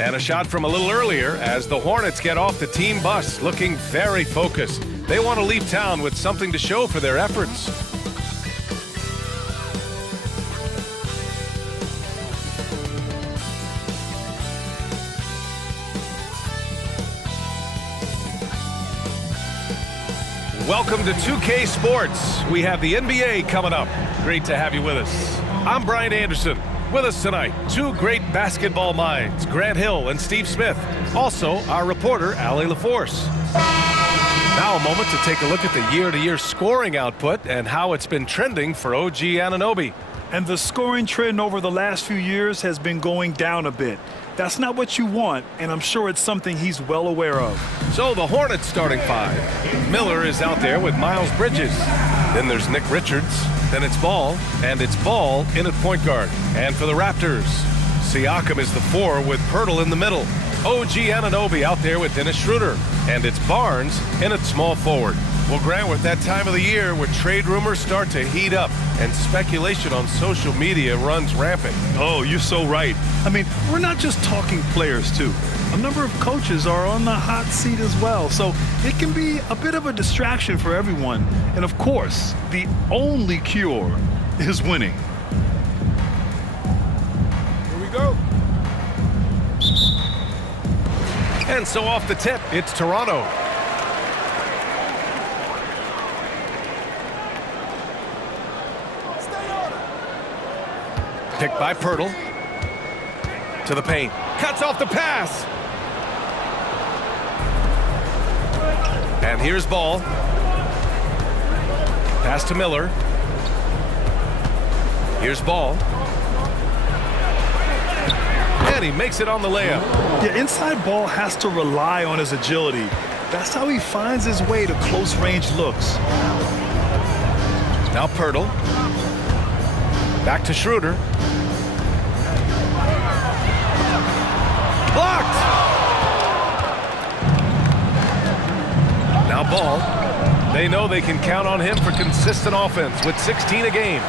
And a shot from a little earlier as the Hornets get off the team bus looking very focused. They want to leave town with something to show for their efforts. Welcome to 2K Sports. We have the NBA coming up. Great to have you with us. I'm Brian Anderson. With us tonight, two great basketball minds, Grant Hill and Steve Smith. Also, our reporter, Allie LaForce. Now a moment to take a look at the year-to-year scoring output and how it's been trending for OG Anunoby. And the scoring trend over the last few years has been going down a bit. That's not what you want, and I'm sure it's something he's well aware of. So the Hornets starting five. Miller is out there with Miles Bridges. Then there's Nick Richards. Then it's Ball, and it's Ball in at point guard. And for the Raptors, Siakam is the four with Pirtle in the middle. OG Anunoby out there with Dennis Schroeder. And it's Barnes in at small forward. Well, Grant, we're at that time of the year where trade rumors start to heat up and speculation on social media runs rampant. Oh, you're so right. I mean, we're not just talking players, too. A number of coaches are on the hot seat as well, so it can be a bit of a distraction for everyone. And of course, the only cure is winning. Here we go. And so off the tip, it's Toronto. Picked by Pirtle. To the paint. Cuts off the pass. And here's Ball. Pass to Miller. Here's Ball. And he makes it on the layup. Yeah, inside Ball has to rely on his agility. That's how he finds his way to close-range looks. Now Pirtle. Back to Schroeder. Blocked! Now Ball. They know they can count on him for consistent offense with 16 a game.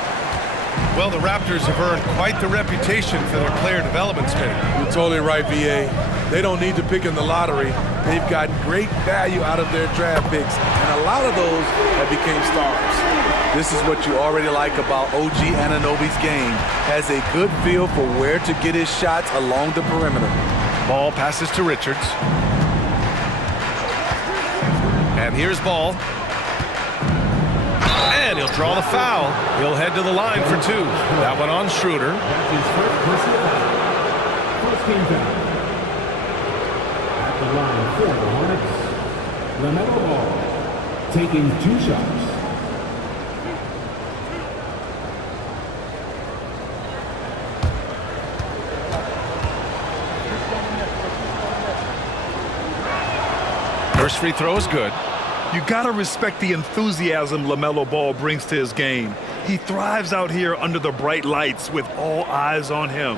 Well, the Raptors have earned quite the reputation for their player development spin. You're totally right, VA. They don't need to pick in the lottery. They've gotten great value out of their draft picks, and a lot of those have become stars. This is what you already like about OG Anunoby's game. Has a good feel for where to get his shots along the perimeter. Ball passes to Richards. And here's Ball. And he'll draw the foul. He'll head to the line for two. That one on Schroeder. First team foul. At the line for the Hornets, LaMelo Ball taking 2 shots. First free throw is good. You gotta respect the enthusiasm LaMelo Ball brings to his game. He thrives out here under the bright lights with all eyes on him.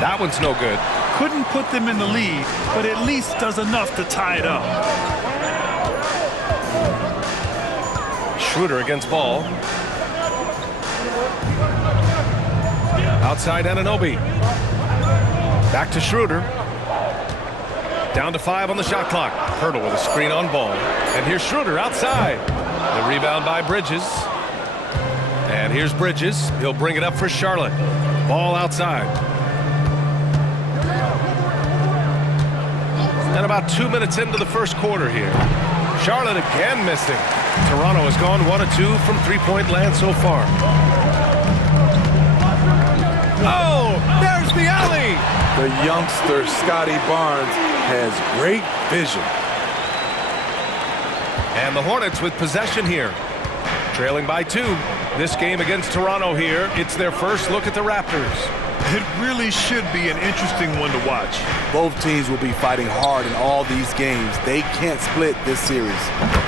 That one's no good. Couldn't put them in the lead, but at least does enough to tie it up. Schroeder against Ball. Outside Anunoby. Back to Schroeder. Down to 5 on the shot clock. Pirtle with a screen on Ball. And here's Schroeder outside. The rebound by Bridges. And here's Bridges. He'll bring it up for Charlotte. Ball outside. And about 2 minutes into the first quarter here. Charlotte again missing. Toronto has gone 1 of 2 from three-point land so far. Oh, there's the alley. The youngster, Scotty Barnes, has great vision. And the Hornets with possession here. Trailing by 2. This game against Toronto here, it's their first look at the Raptors. It really should be an interesting one to watch. Both teams will be fighting hard in all these games. They can't split this series.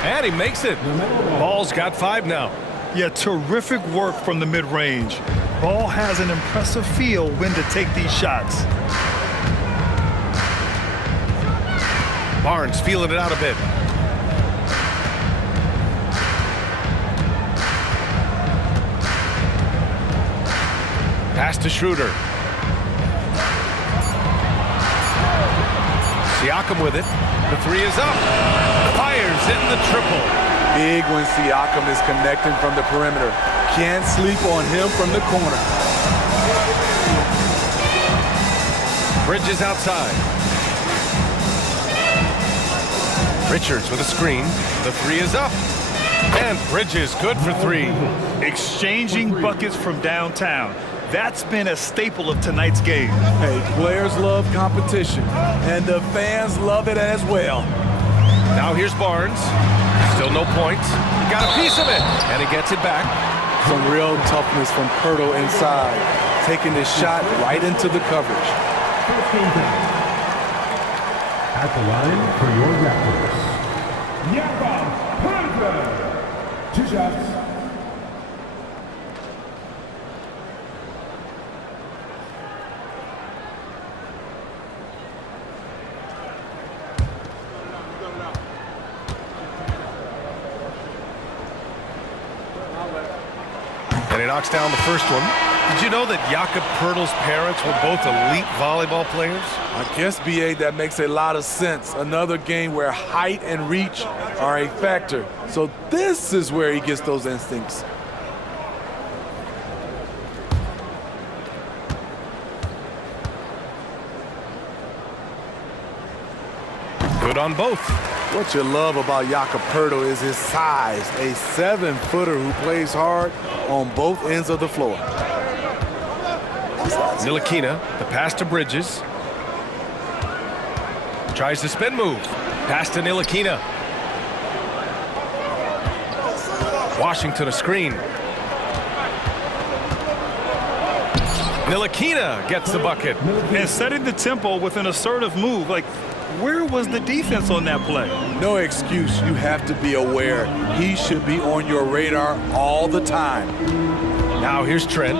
And he makes it. Ball's got 5 now. Yeah, terrific work from the mid-range. Ball has an impressive feel when to take these shots. Barnes feeling it out a bit. Pass to Schroeder. Siakam with it. The three is up. Fires in the triple. Big when Siakam is connecting from the perimeter. Can't sleep on him from the corner. Bridges outside. Richards with a screen. The three is up. And Bridges good for three. Exchanging buckets from downtown. That's been a staple of tonight's game. Hey, players love competition, and the fans love it as well. Now here's Barnes. Still no points. He got a piece of it, and he gets it back. Some real toughness from Pirtle inside, taking this shot right into the coverage. At the line for your Raptors, Panthers. 2 shots. And he knocks down the first one. Did you know that Jakob Poeltl's parents were both elite volleyball players? I guess, B.A., that makes a lot of sense. Another game where height and reach are a factor. So this is where he gets those instincts. Good on both. What you love about Jakob Poeltl is his size, a 7-footer who plays hard on both ends of the floor. Ntilikina, the pass to Bridges. Tries the spin move. Pass to Ntilikina. Washington a screen. Ntilikina gets the bucket. And setting the tempo with an assertive move. Like, where was the defense on that play? No excuse. You have to be aware. He should be on your radar all the time. Now here's Trent.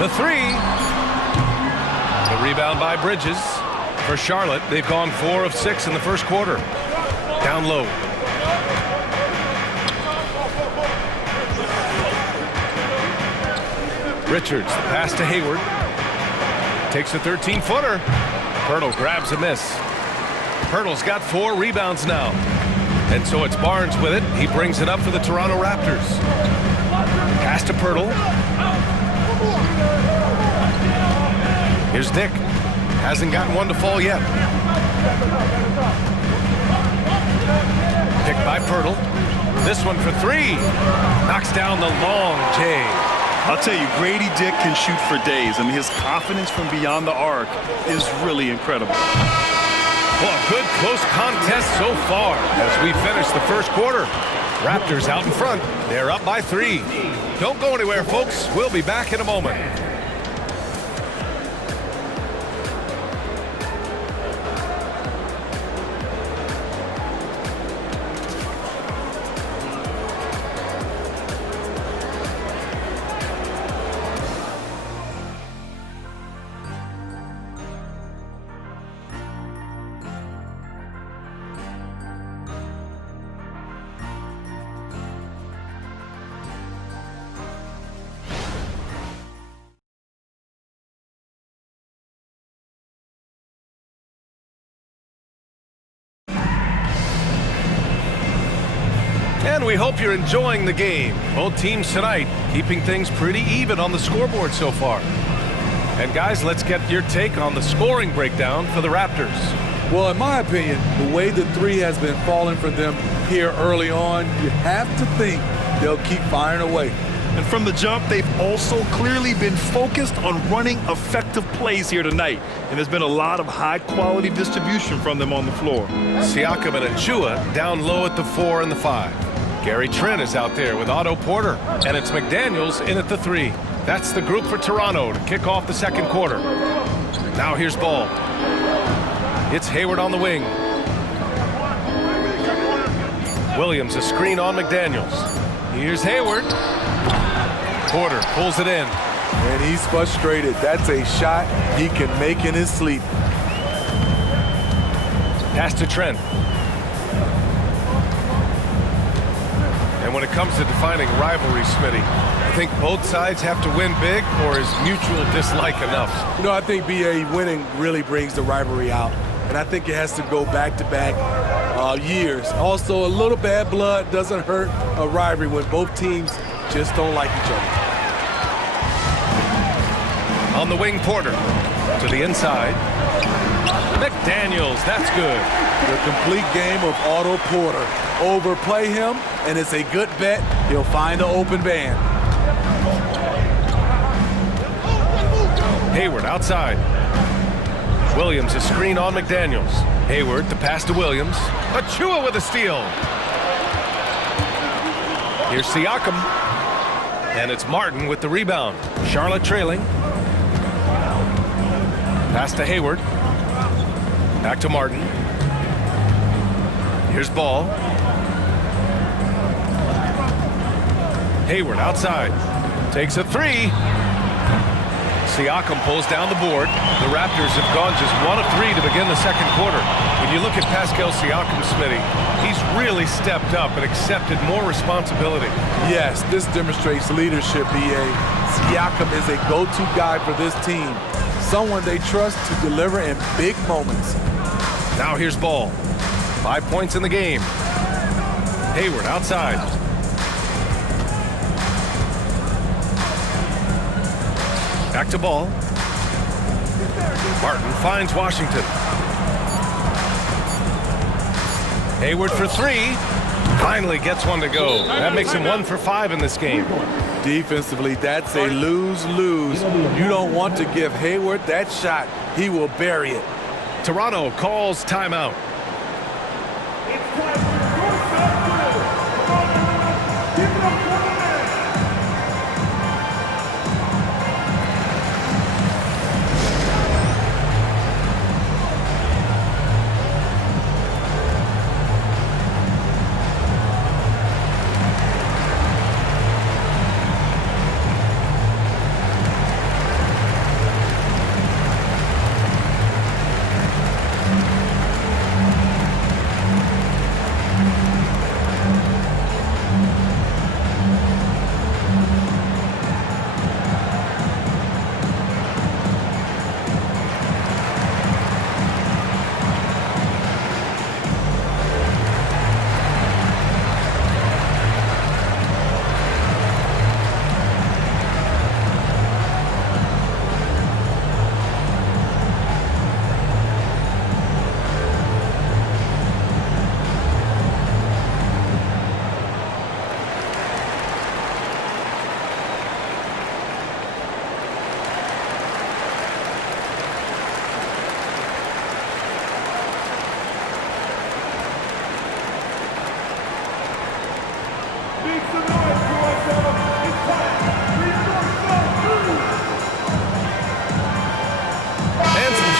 The three. The rebound by Bridges. For Charlotte, they've gone 4 of 6 in the first quarter. Down low. Richards, the pass to Hayward. Takes a 13-footer. Poeltl grabs a miss. Poeltl's got 4 rebounds now. And so it's Barnes with it. He brings it up for the Toronto Raptors. Pass to Poeltl. Here's Dick. Hasn't gotten one to fall yet. Picked by Poeltl. This one for 3. Knocks down the long J. I'll tell you, Grady Dick can shoot for days. I mean, his confidence from beyond the arc is really incredible. Well, a good close contest so far as we finish the first quarter. Raptors out in front. They're up by 3. Don't go anywhere, folks. We'll be back in a moment. And we hope you're enjoying the game. Both teams tonight keeping things pretty even on the scoreboard so far. And guys, let's get your take on the scoring breakdown for the Raptors. Well, in my opinion, the way the 3 has been falling for them here early on, you have to think they'll keep firing away. And from the jump, they've also clearly been focused on running effective plays here tonight. And there's been a lot of high-quality distribution from them on the floor. Siakam and Achua down low at the 4 and the 5. Gary Trent is out there with Otto Porter. And it's McDaniels in at the 3. That's the group for Toronto to kick off the second quarter. Now here's Ball. It's Hayward on the wing. Williams a screen on McDaniels. Here's Hayward. Porter pulls it in. And he's frustrated. That's a shot he can make in his sleep. Pass to Trent. And when it comes to defining rivalry, Smitty, I think both sides have to win big, or is mutual dislike enough? You know, I think BA winning really brings the rivalry out. And I think it has to go back-to-back years. Also, a little bad blood doesn't hurt a rivalry when both teams just don't like each other. On the wing, Porter. To the inside. McDaniels, that's good. The complete game of Otto Porter. Overplay him, and it's a good bet. He'll find an open man. Hayward outside. Williams a screen on McDaniels. Hayward the pass to Williams. Achua with a steal. Here's Siakam. And it's Martin with the rebound. Charlotte trailing. Pass to Hayward. Back to Martin. Here's Ball. Hayward outside. Takes a three. Siakam pulls down the board. The Raptors have gone just 1 of 3 to begin the second quarter. When you look at Pascal Siakam, Smitty, he's really stepped up and accepted more responsibility. Yes, this demonstrates leadership, BA. Siakam is a go-to guy for this team. Someone they trust to deliver in big moments. Now here's Ball. 5 points in the game. Hayward outside. Back to Ball. Martin finds Washington. Hayward for 3. Finally gets one to go. That makes him 1 for 5 in this game. Defensively, that's a lose-lose. You don't want to give Hayward that shot. He will bury it. Toronto calls timeout.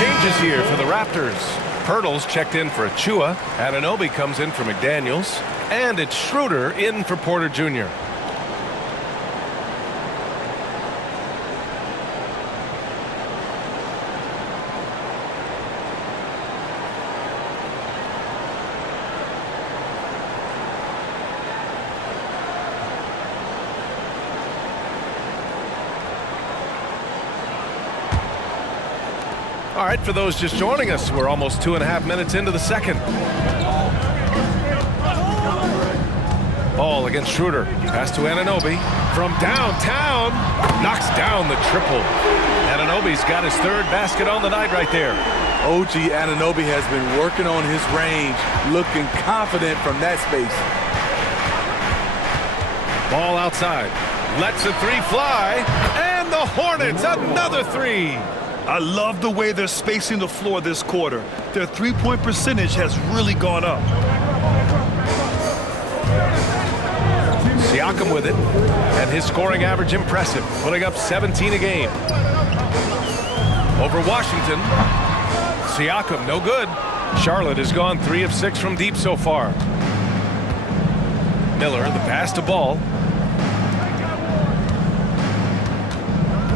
Changes here for the Raptors. Pirtle's checked in for Achua. Anunoby comes in for McDaniels. And it's Schroeder in for Porter Jr. All right, for those just joining us, we're almost 2.5 minutes into the second. Ball against Schroeder. Pass to Anunoby. From downtown, knocks down the triple. Anunoby's got his 3rd basket on the night right there. OG Anunoby has been working on his range, looking confident from that space. Ball outside. Lets the 3 fly. And the Hornets, another 3. I love the way they're spacing the floor this quarter. Their three-point percentage has really gone up. Siakam with it, and his scoring average impressive, putting up 17 a game. Over Washington, Siakam no good. Charlotte has gone 3 of 6 from deep so far. Miller, the pass to Ball.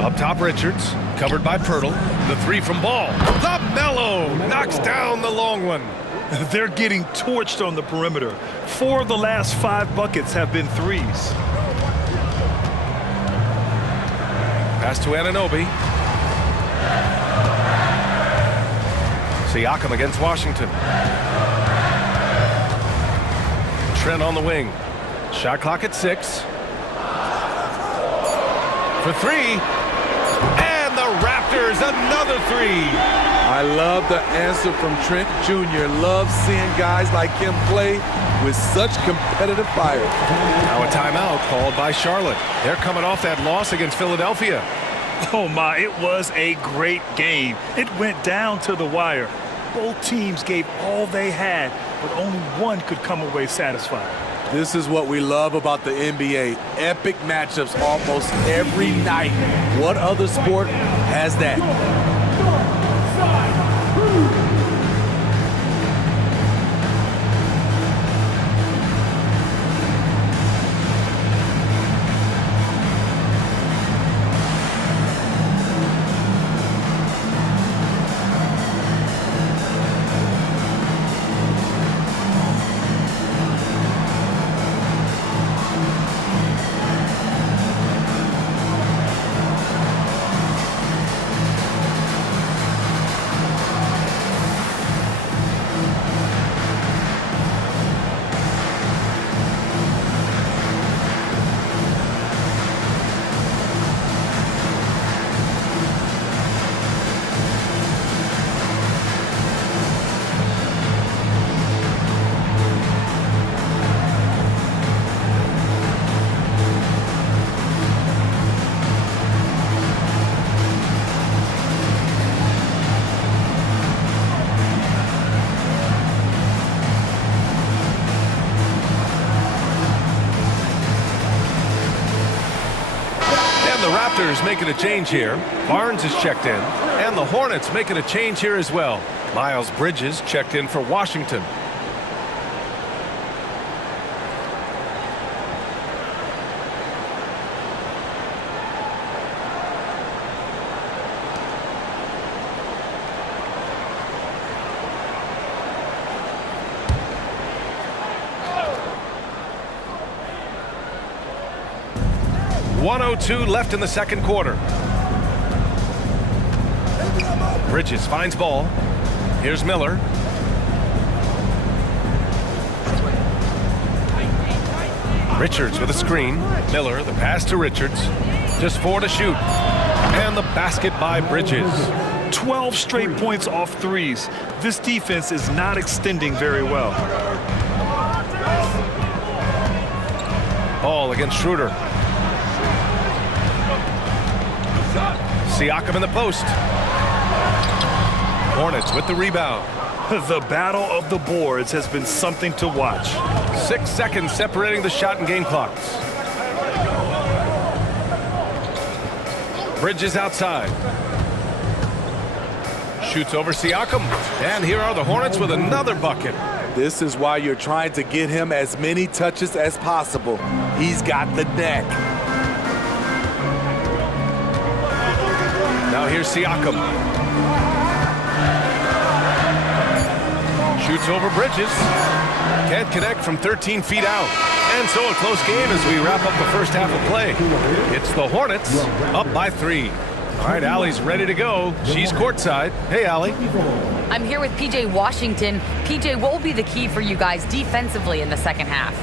Up top, Richards, covered by Pirtle. The 3 from Ball. LaMelo knocks down the long one. They're getting torched on the perimeter. 4 of the last 5 buckets have been threes. Pass to Anunoby. Siakam against Washington. Trent on the wing. Shot clock at 6. For 3. And the Raptors, another 3. I love the answer from Trent Jr. Love seeing guys like him play with such competitive fire. Now a timeout called by Charlotte. They're coming off that loss against Philadelphia. Oh my, it was a great game. It went down to the wire. Both teams gave all they had, but only one could come away satisfied. This is what we love about the NBA. Epic matchups almost every night. What other sport has that? The Raptors making a change here. Barnes is checked in. And the Hornets making a change here as well. Miles Bridges checked in for Washington. .102 left in the second quarter. Bridges finds ball. Here's Miller. Richards with a screen. Miller, the pass to Richards. Just 4 to shoot. And the basket by Bridges. 12 straight points off threes. This defense is not extending very well. Ball against Schroeder. Siakam in the post. Hornets with the rebound. The battle of the boards has been something to watch. 6 seconds separating the shot and game clocks. Bridges outside. Shoots over Siakam. And here are the Hornets with another bucket. This is why you're trying to get him as many touches as possible. He's got the neck. Now here's Siakam. Shoots over Bridges. Can't connect from 13 feet out. And so a close game as we wrap up the first half of play. It's the Hornets up by 3. All right, Allie's ready to go. She's courtside. Hey, Allie. I'm here with PJ Washington. PJ, what will be the key for you guys defensively in the second half?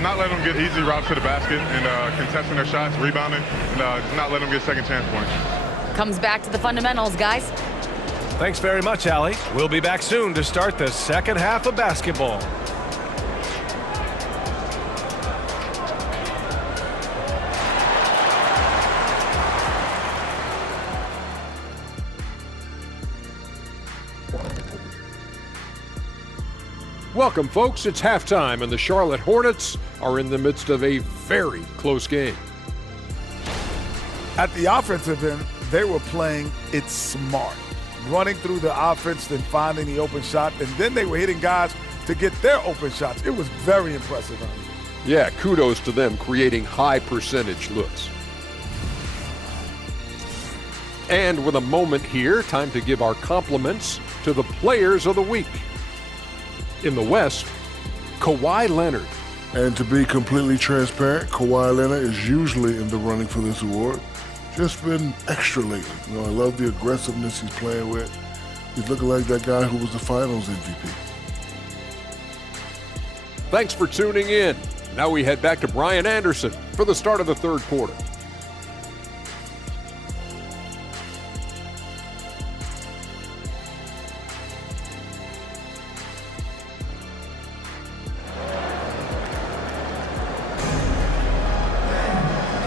Not letting them get easy routes to the basket and contesting their shots, rebounding, and just not letting them get second chance points. Comes back to the fundamentals, guys. Thanks very much, Allie. We'll be back soon to start the second half of basketball. Welcome, folks. It's halftime, and the Charlotte Hornets are in the midst of a very close game. At the offensive end, they were playing it smart, running through the offense, then finding the open shot, and then they were hitting guys to get their open shots. It was very impressive. Yeah, kudos to them creating high percentage looks. And with a moment here, time to give our compliments to the Players of the Week. In the West, Kawhi Leonard. And to be completely transparent, Kawhi Leonard is usually in the running for this award. Just been extra lately. You know, I love the aggressiveness he's playing with. He's looking like that guy who was the Finals MVP. Thanks for tuning in. Now we head back to Brian Anderson for the start of the third quarter.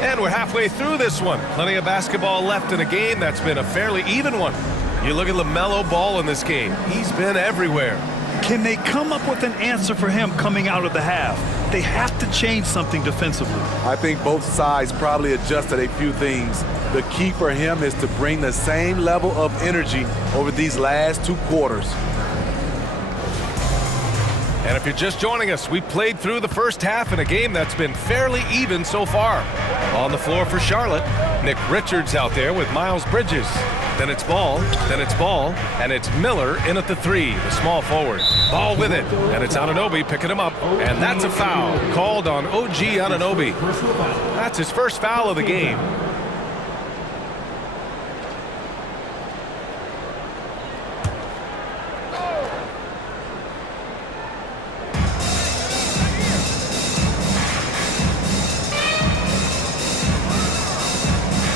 And we're halfway through this one. Plenty of basketball left in a game that's been a fairly even one. You look at LaMelo Ball in this game. He's been everywhere. Can they come up with an answer for him coming out of the half? They have to change something defensively. I think both sides probably adjusted a few things. The key for him is to bring the same level of energy over these last 2 quarters. And if you're just joining us, we played through the first half in a game that's been fairly even so far. On the floor for Charlotte, Nick Richards out there with Miles Bridges. Then it's Ball, and it's Miller in at the 3, the small forward. Ball with it, and it's Anunoby picking him up, and that's a foul called on OG Anunoby. That's his first foul of the game.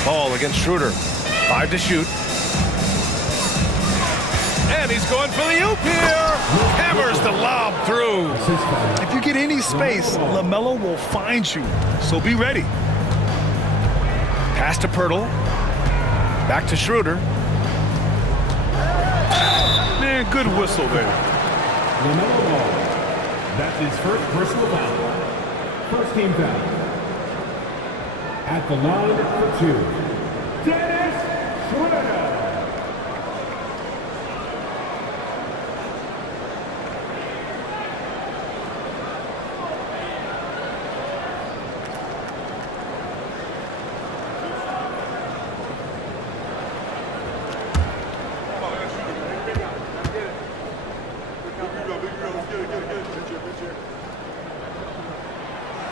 Ball against Schroeder. 5 to shoot. And he's going for the oop here. Hammers the lob through. If you get any space, LaMelo will find you. So be ready. Pass to Pirtle. Back to Schroeder. Man, good whistle there. LaMelo Ball. That's his first personal foul. First team foul. At the line for 2. Dennis Schroeder.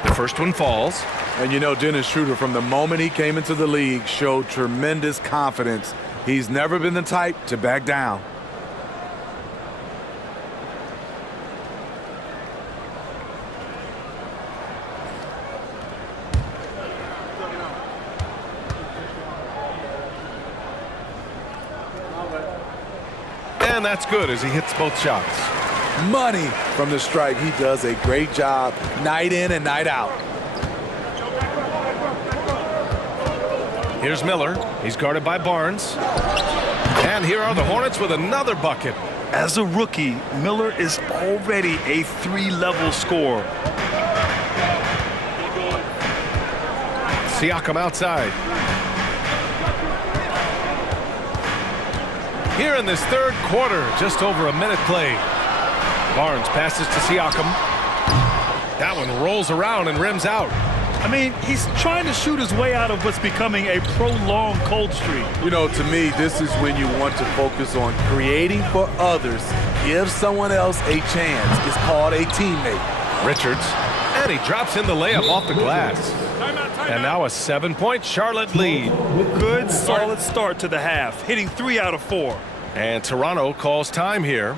The first one falls. And you know, Dennis Schroeder, from the moment he came into the league, showed tremendous confidence. He's never been the type to back down. And that's good as he hits both shots. Money from the stripe. He does a great job night in and night out. Here's Miller. He's guarded by Barnes. And here are the Hornets with another bucket. As a rookie, Miller is already a 3-level scorer. Siakam outside. Here in this third quarter, just over a minute played. Barnes passes to Siakam. That one rolls around and rims out. I mean, he's trying to shoot his way out of what's becoming a prolonged cold streak. You know, to me, this is when you want to focus on creating for others. Give someone else a chance. It's called a teammate. Richards, and he drops in the layup off the glass. And now a 7-point Charlotte lead. Good, solid start to the half, hitting 3 out of 4. And Toronto calls time here.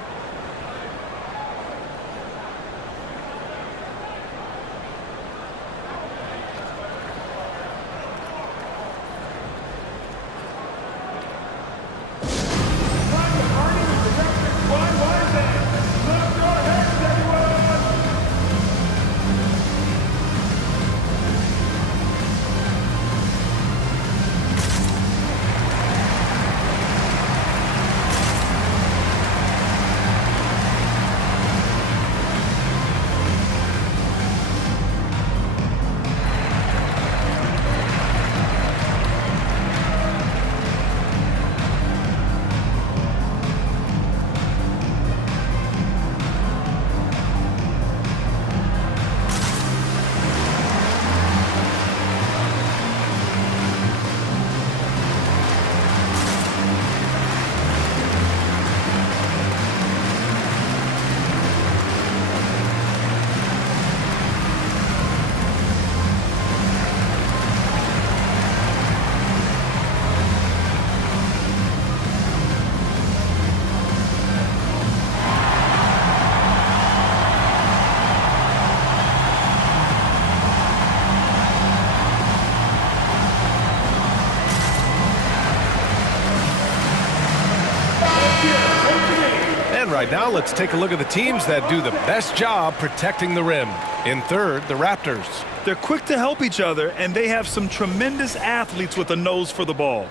right now, let's take a look at the teams that do the best job protecting the rim. In third, the Raptors. They're quick to help each other, and they have some tremendous athletes with a nose for the ball.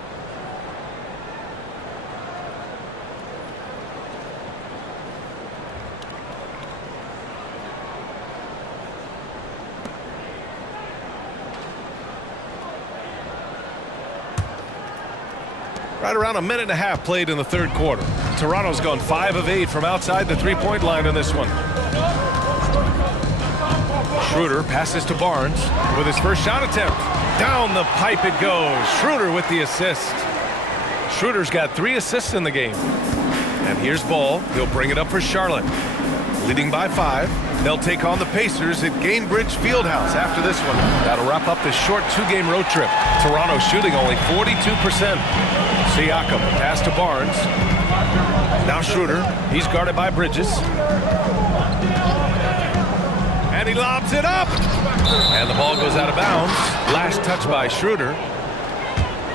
Right around a minute and a half played in the third quarter. Toronto's gone 5 of 8 from outside the three-point line in this one. Schroeder passes to Barnes with his first shot attempt. Down the pipe it goes. Schroeder with the assist. Schroeder's got 3 assists in the game. And here's Ball. He'll bring it up for Charlotte. Leading by 5. They'll take on the Pacers at Gainbridge Fieldhouse after this one. That'll wrap up this short 2-game road trip. Toronto shooting only 42%. Siakam pass to Barnes. Now Schroeder. He's guarded by Bridges. And he lobs it up. And the ball goes out of bounds. Last touch by Schroeder.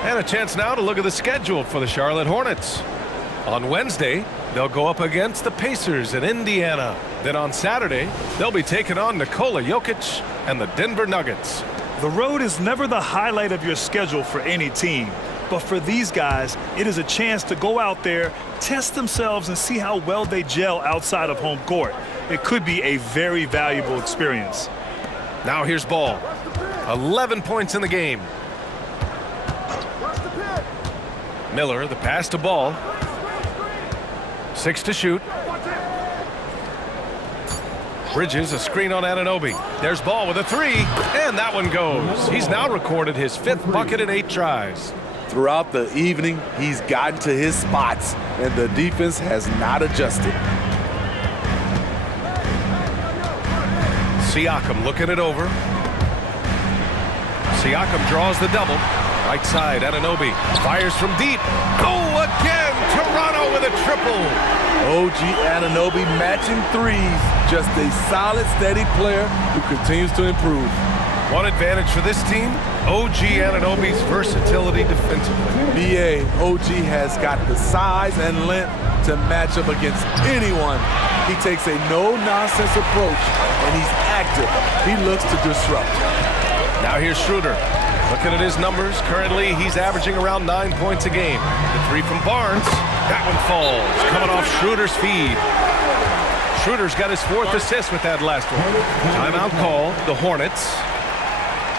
And a chance now to look at the schedule for the Charlotte Hornets. On Wednesday, they'll go up against the Pacers in Indiana. Then on Saturday, they'll be taking on Nikola Jokic and the Denver Nuggets. The road is never the highlight of your schedule for any team. But for these guys, it is a chance to go out there, test themselves, and see how well they gel outside of home court. It could be a very valuable experience. Now here's Ball. 11 points in the game. Miller, the pass to Ball. 6 to shoot. Bridges, a screen on Anunoby. There's Ball with a 3, and that one goes. He's now recorded his 5th bucket in 8 tries. Throughout the evening, he's gotten to his spots, and the defense has not adjusted. Siakam looking it over. Siakam draws the double. Right side, Anunoby fires from deep. Oh, again! Toronto with a triple. OG Anunoby matching threes. Just a solid, steady player who continues to improve. One advantage for this team, OG Anunoby's versatility defensively. BA, OG has got the size and length to match up against anyone. He takes a no-nonsense approach, and he's active. He looks to disrupt. Now here's Schroeder. Looking at his numbers, currently he's averaging around 9 points a game. The 3 from Barnes, that one falls, coming off Schroeder's feed. Schroeder's got his 4th assist with that last one. Timeout call, the Hornets.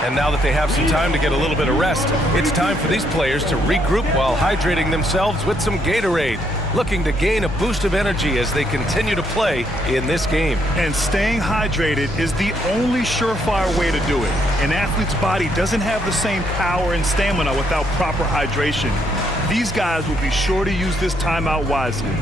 And now that they have some time to get a little bit of rest, it's time for these players to regroup while hydrating themselves with some Gatorade, looking to gain a boost of energy as they continue to play in this game. And staying hydrated is the only surefire way to do it. An athlete's body doesn't have the same power and stamina without proper hydration. These guys will be sure to use this timeout wisely.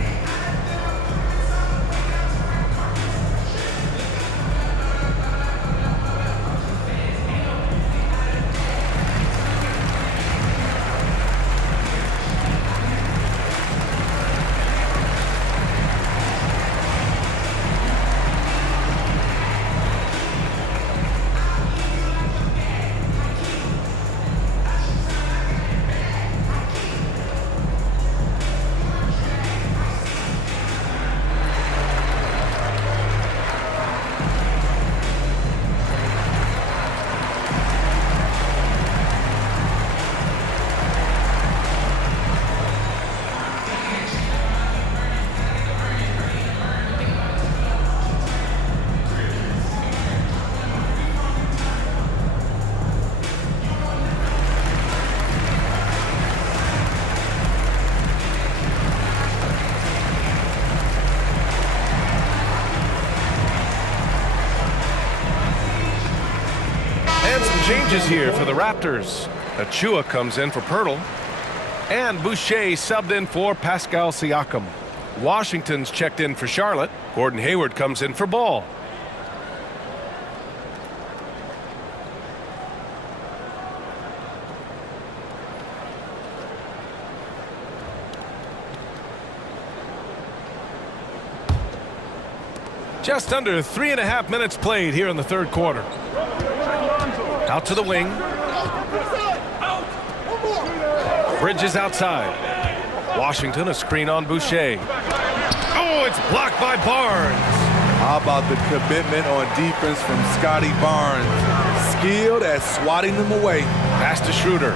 Changes here for the Raptors. Achua comes in for Pirtle. And Boucher subbed in for Pascal Siakam. Washington's checked in for Charlotte. Gordon Hayward comes in for Ball. Just under 3.5 minutes played here in the third quarter. Out to the wing. Bridges outside. Washington, a screen on Boucher. Oh, it's blocked by Barnes. How about the commitment on defense from Scotty Barnes? Skilled at swatting them away. Pass to Schroeder.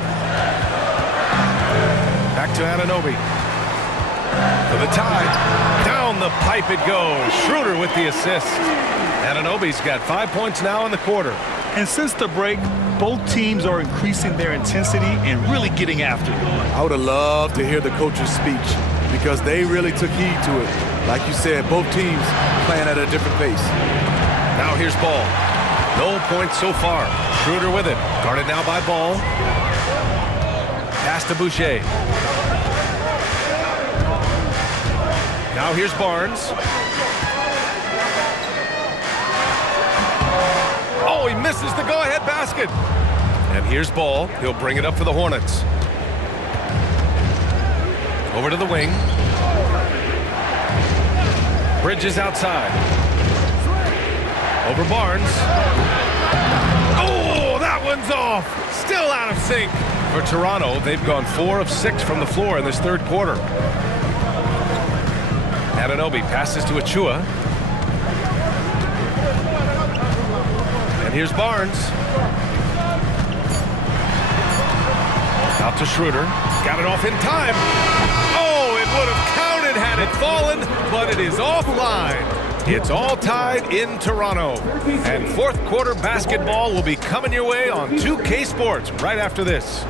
Back to Anunoby. For the tie. Down the pipe it goes. Schroeder with the assist. Anunoby's got 5 points now in the quarter. And since the break, both teams are increasing their intensity and really getting after it. I would have loved to hear the coach's speech because they really took heed to it. Like you said, both teams playing at a different pace. Now here's Ball. No points so far. Schroeder with it. Guarded now by Ball. Pass to Boucher. Now here's Barnes. Oh, he misses the go-ahead basket. And here's Ball. He'll bring it up for the Hornets. Over to the wing. Bridges outside. Over Barnes. Oh, that one's off. Still out of sync. For Toronto, they've gone 4 of 6 from the floor in this third quarter. Anunoby passes to Achua. And here's Barnes. Out to Schroeder. Got it off in time. Oh, it would have counted had it fallen, but it is offline. It's all tied in Toronto. And fourth quarter basketball will be coming your way on 2K Sports right after this.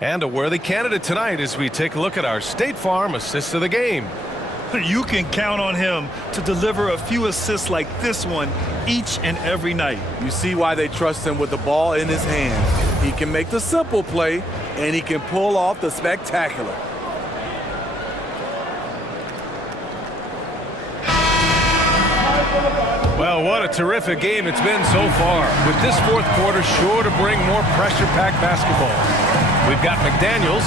And a worthy candidate tonight as we take a look at our State Farm assist of the game. You can count on him to deliver a few assists like this one each and every night. You see why they trust him with the ball in his hands. He can make the simple play, and he can pull off the spectacular. Well, what a terrific game it's been so far. With this fourth quarter sure to bring more pressure-packed basketball. We've got McDaniels,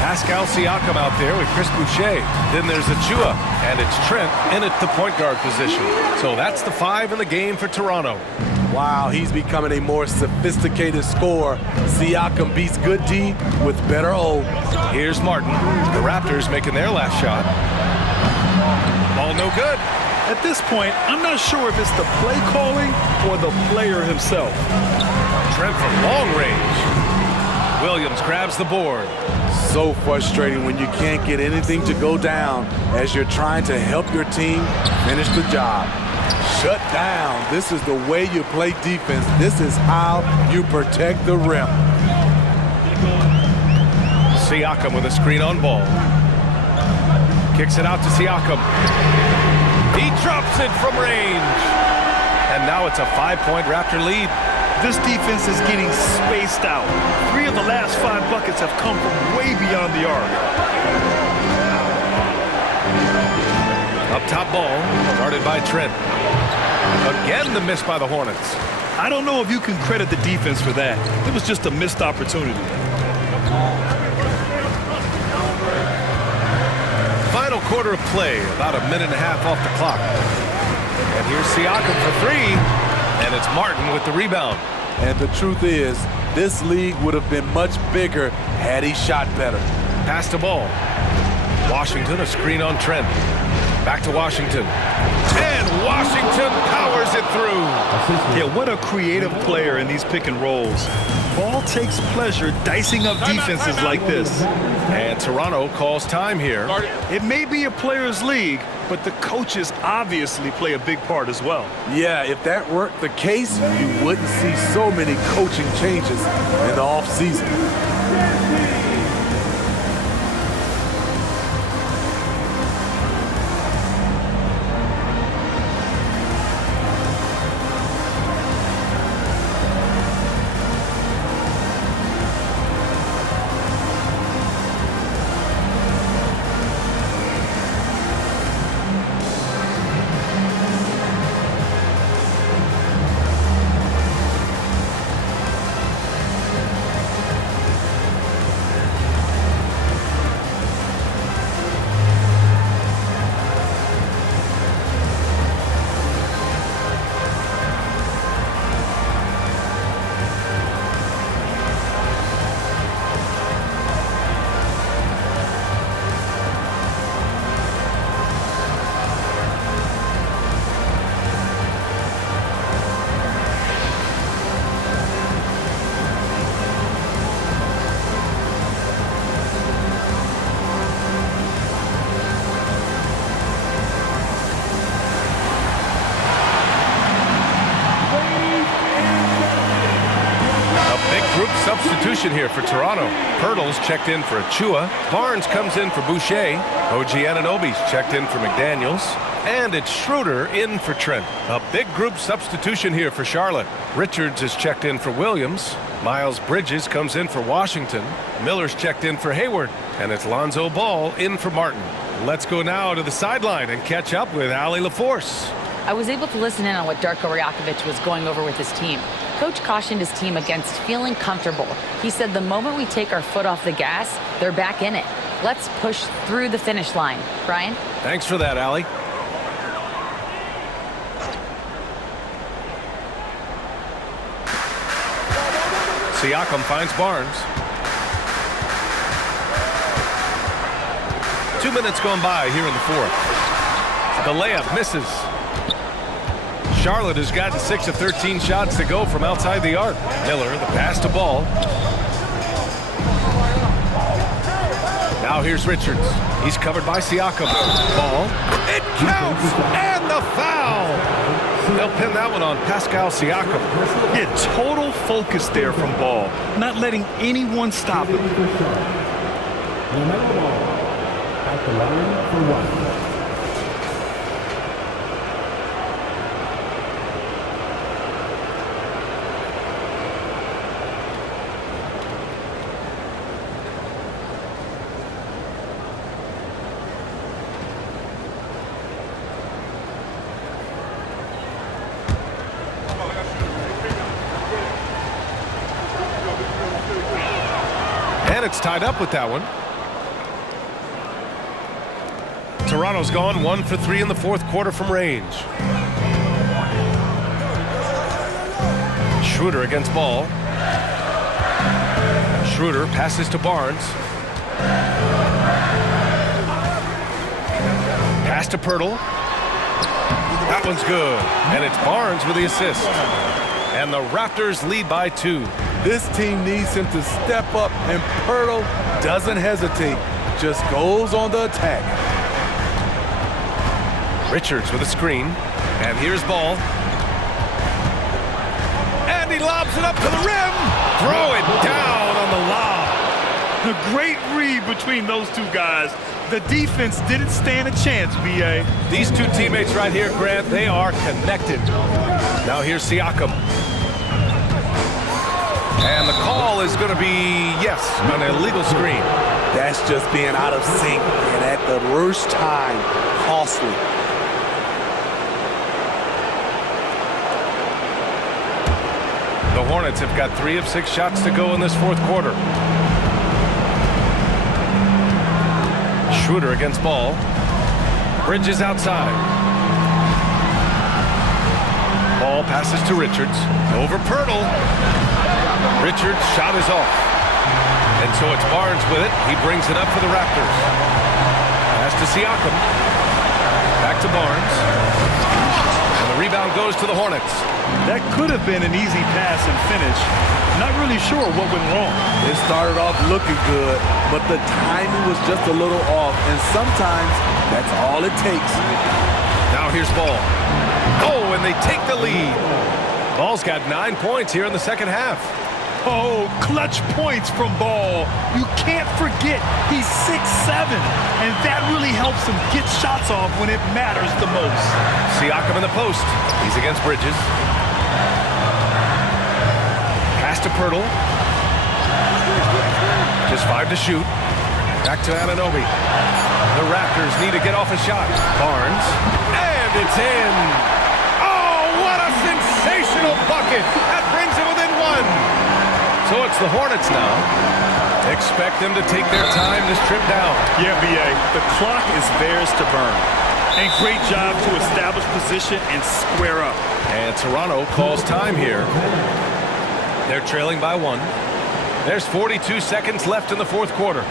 Pascal Siakam out there with Chris Boucher. Then there's Achua, and it's Trent in at the point guard position. So that's the 5 in the game for Toronto. Wow, he's becoming a more sophisticated scorer. Siakam beats good D with better O. Here's Martin. The Raptors making their last shot. Ball no good. At this point, I'm not sure if it's the play calling or the player himself. Trent from long range. Williams grabs the board. So frustrating when you can't get anything to go down as you're trying to help your team finish the job. Shut down. This is the way you play defense. This is how you protect the rim. Siakam with a screen on Ball. Kicks it out to Siakam. He drops it from range. And now it's a 5-point Raptor lead. This defense is getting spaced out. 3 of the last 5 buckets have come from way beyond the arc. Up top Ball, guarded by Trent. Again the miss by the Hornets. I don't know if you can credit the defense for that. It was just a missed opportunity. Final quarter of play, about a minute and a half off the clock. And here's Siakam for 3, and it's Martin with the rebound. And the truth is, this league would have been much bigger had he shot better. Pass to Ball. Washington, a screen on Trent. Back to Washington. And Washington powers it through. Yeah, what a creative player in these pick and rolls. Ball takes pleasure dicing up defenses like this. And Toronto calls time here. It may be a player's league, but the coaches obviously play a big part as well. Yeah, if that weren't the case, you wouldn't see so many coaching changes in the offseason. substitution here for Toronto. Pirtle's checked in for Achua. Barnes comes in for Boucher. OG Anunoby's checked in for McDaniels. And it's Schroeder in for Trent. A big group substitution here for Charlotte. Richards is checked in for Williams. Miles Bridges comes in for Washington. Miller's checked in for Hayward. And it's Lonzo Ball in for Martin. Let's go now to the sideline and catch up with Allie LaForce. I was able to listen in on what Darko Rajakovic was going over with his team. Coach cautioned his team against feeling comfortable. He said the moment we take our foot off the gas, they're back in it. Let's push through the finish line. Brian? Thanks for that, Allie. Siakam finds Barnes. 2 minutes gone by here in the fourth. The layup misses. Charlotte has gotten 6 of 13 shots to go from outside the arc. Miller, the pass to Ball. Now here's Richards. He's covered by Siakam. Ball. It counts! And the foul! They'll pin that one on Pascal Siakam. Yeah, total focus there from Ball. Not letting anyone stop him. LaMelo Ball at the line for one. And it's tied up with that one. Toronto's gone 1 for 3 in the fourth quarter from range. Schroeder against Ball. Schroeder passes to Barnes. Pass to Pirtle. That one's good. And it's Barnes with the assist. And the Raptors lead by 2. This team needs him to step up, and Pirtle doesn't hesitate, just goes on the attack. Richards with a screen, and here's Ball. And he lobs it up to the rim. Throw it down on the lob. A great read between those two guys. The defense didn't stand a chance, B.A. These two teammates right here, Grant, they are connected. Now here's Siakam. And the call is going to be, yes, an illegal screen. That's just being out of sync, and at the worst time, costly. The Hornets have got 3 of 6 shots to go in this fourth quarter. Schroeder against Ball. Bridges outside. Ball passes to Richards. Over Pirtle. Richards' shot is off. And so it's Barnes with it. He brings it up for the Raptors. Pass to Siakam. Back to Barnes. And the rebound goes to the Hornets. That could have been an easy pass and finish. Not really sure what went wrong. It started off looking good, but the timing was just a little off, and sometimes that's all it takes. Now here's Ball. Oh, and they take the lead. Ball's got 9 points here in the second half. Oh, clutch points from Ball. You can't forget he's 6'7", and that really helps him get shots off when it matters the most. Siakam in the post. He's against Bridges. Pass to Pirtle. Just 5 to shoot. Back to Anunoby. The Raptors need to get off a shot. Barnes. And it's in. Oh, what a sensational bucket. That brings it within 1. So it's the Hornets now. Expect them to take their time this trip down. Yeah, B.A., the clock is theirs to burn. And great job to establish position and square up. And Toronto calls time here. They're trailing by 1. There's 42 seconds left in the fourth quarter.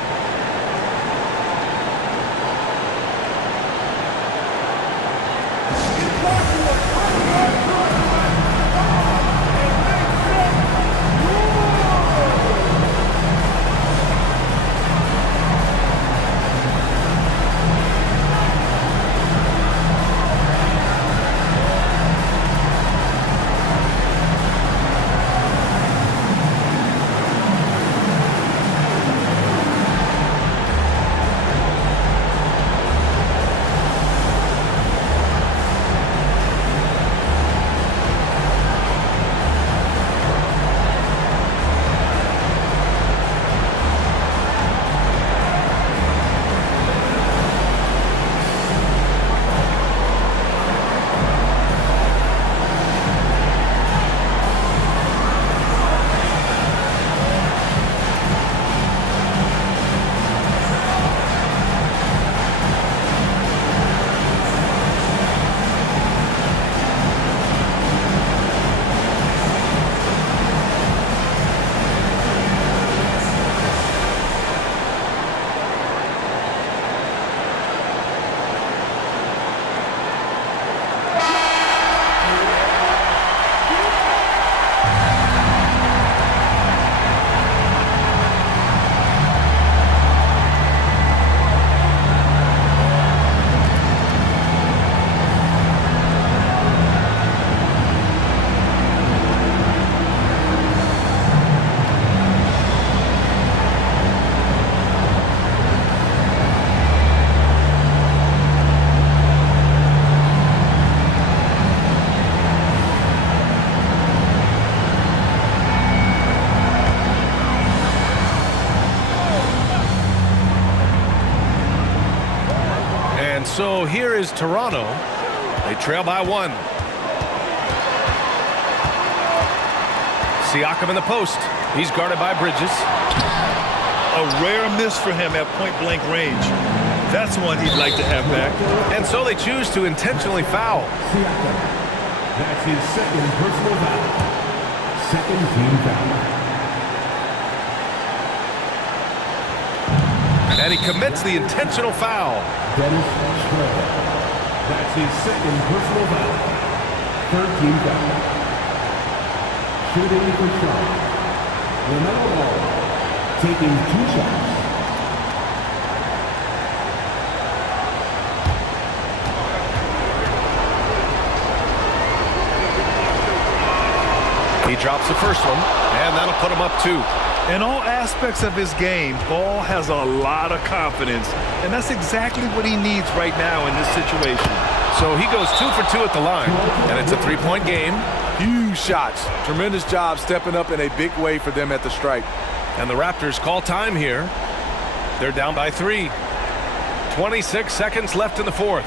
So here is Toronto. They trail by 1. Siakam in the post. He's guarded by Bridges. A rare miss for him at point-blank range. That's one he'd like to have back. And so they choose to intentionally foul. Siakam. That's his second personal foul. Second team foul. And he commits the intentional foul. Dennis Schroeder. That's his second personal foul. Third team foul. Shooting for shot. LaMelo Ball taking 2 shots. He drops the first one, and that'll put him up 2. In all aspects of his game, Ball has a lot of confidence, and that's exactly what he needs right now in this situation. So he goes 2 for 2 at the line, and it's a 3-point game. Huge shots. Tremendous job stepping up in a big way for them at the stripe. And the Raptors call time here. They're down by 3. 26 seconds left in the 4th.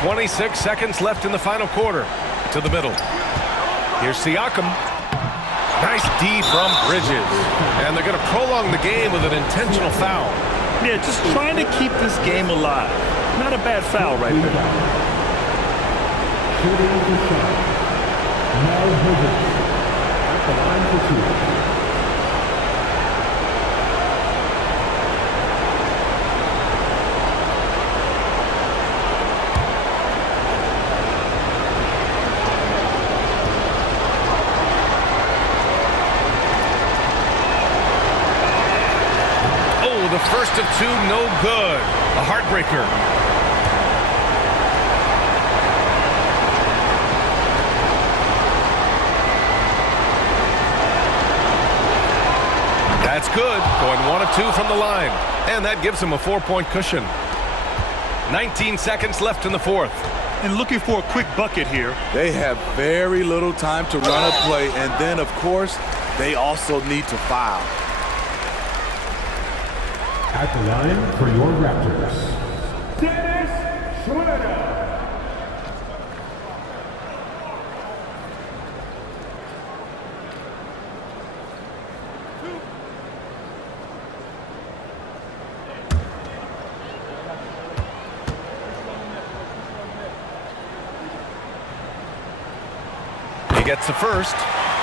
.26 seconds left in the final quarter. To the middle. Here's Siakam. Nice D from Bridges. And they're going to prolong the game with an intentional foul. Yeah, just trying to keep this game alive. Not a bad foul right there. Shooting for shot. Now Bridges at the line for 2. First of 2, no good. A heartbreaker. That's good. Going 1 of 2 from the line. And that gives him a 4-point cushion. 19 seconds left in the 4th. And looking for a quick bucket here. They have very little time to run a play, and then, of course, they also need to foul. At the line for your Raptors, Dennis Schroeder. He gets the first,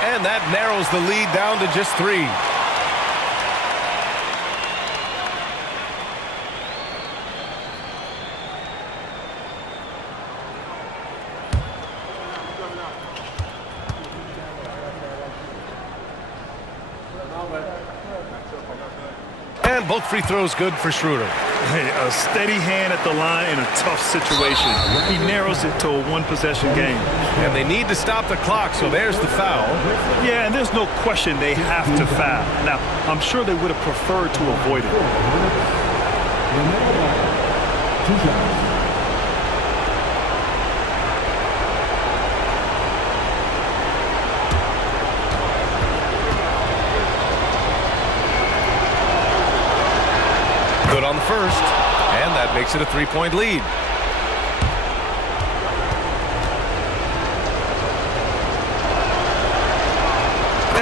and that narrows the lead down to just 3. And both free throws good for Schroeder. Hey, a steady hand at the line in a tough situation. He narrows it to a one-possession game. And they need to stop the clock, so there's the foul. Yeah, and there's no question they have to foul. Now, I'm sure they would have preferred to avoid it. Good on the first, and that makes it a 3-point lead.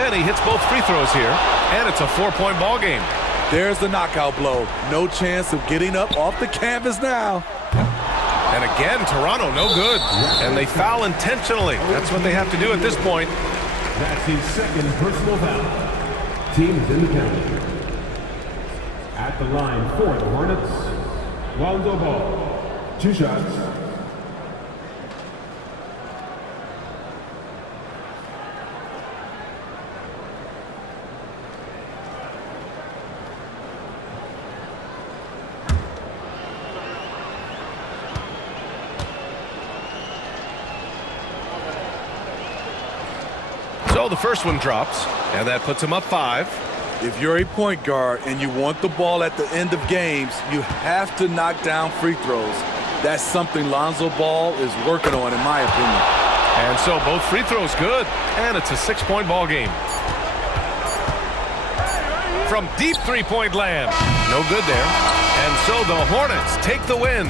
And he hits both free throws here, and it's a 4-point ball game. There's the knockout blow. No chance of getting up off the canvas now. And again, Toronto, no good. And they foul intentionally. That's what they have to do at this point. That's his second personal foul. Team's in the penalty. At the line for the Hornets, Lonzo Ball. 2 shots. So the first one drops, and that puts him up 5. If you're a point guard and you want the ball at the end of games, you have to knock down free throws. That's something Lonzo Ball is working on, in my opinion. And so both free throws good, and it's a 6-point ball game. From deep 3-point land, no good there. And so the Hornets take the win.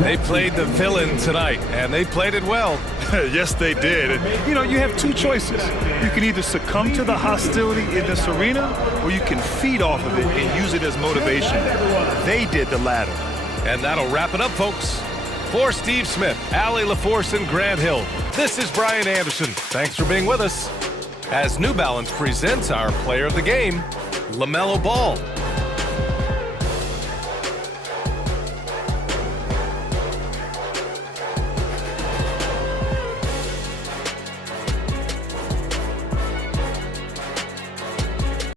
They played the villain tonight, and they played it well. Yes, they did. And, you know, you have 2 choices. You can either succumb to the hostility in this arena, or you can feed off of it and use it as motivation. They did the latter. And that'll wrap it up, folks. For Steve Smith, Allie LaForce, and Grant Hill, this is Brian Anderson. Thanks for being with us. As New Balance presents our player of the game, LaMelo Ball.